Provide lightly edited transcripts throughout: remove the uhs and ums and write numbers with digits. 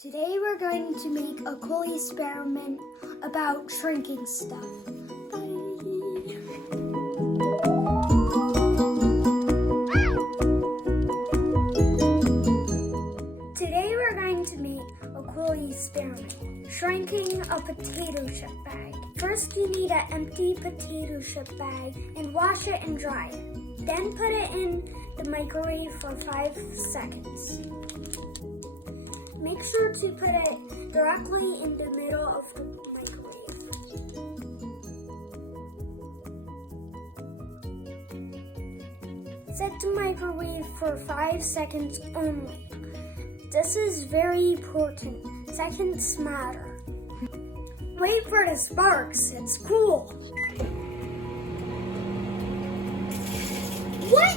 Today we're going to make a cool experiment about shrinking stuff. Today we're going to make a cool experiment, shrinking a potato chip bag. First you need an empty potato chip bag and wash it and dry it. Then put it in the microwave for 5 seconds. Make sure to put it directly in the middle of the microwave. Set the microwave for 5 seconds only. This is very important. Seconds matter. Wait for the sparks. It's cool. What?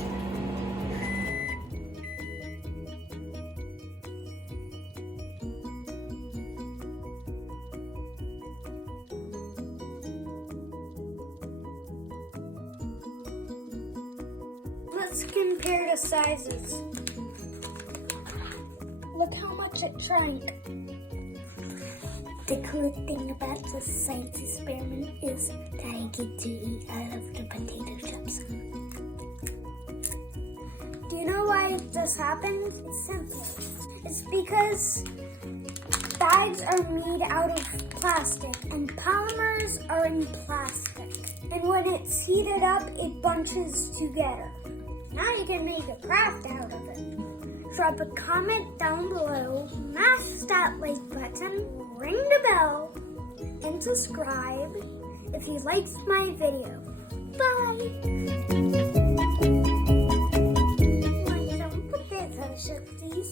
Let's compare the sizes. Look how much it shrank. The cool thing about this science experiment is that I get to eat all of the potato chips. Do you know why this happens? It's simple. It's because bags are made out of plastic and polymers are in plastic. And when it's heated up, it bunches together. Now you can make a craft out of it. Drop a comment down below, smash that like button, ring the bell, and subscribe if you liked my video. Bye! Want some potato chips, please?